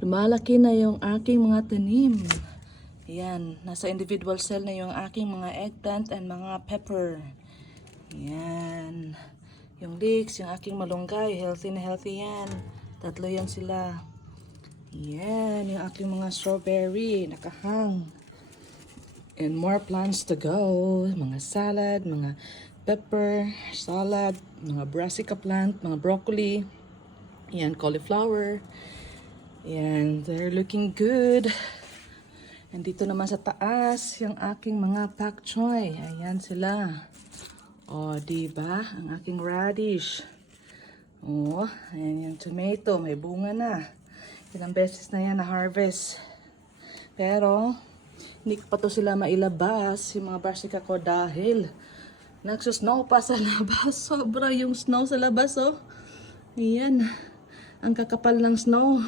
Lumalaki na yung aking mga tanim. Ayan, nasa individual cell na yung aking mga eggplant and mga pepper. Ayan. Yung leeks, yung aking malunggay, healthy na healthy yan. Tatlo yan sila. Ayan, yung aking mga strawberry, nakahang. And more plants to go. Mga salad, mga pepper, salad, mga brassica plant, mga broccoli. Ayan, cauliflower. Ayan, they're looking good. And dito naman sa taas, yung aking mga pak choy. Ayan sila. O, diba? Ang aking radish. O, ayan yung tomato. May bunga na. Ilang beses na yan na-harvest. Pero, hindi pa to sila mailabas, yung mga brassica ko, dahil nagsusnow pa sa labas. Sobra yung snow sa labas, oh. Ayan. Ang kakapal ng snow.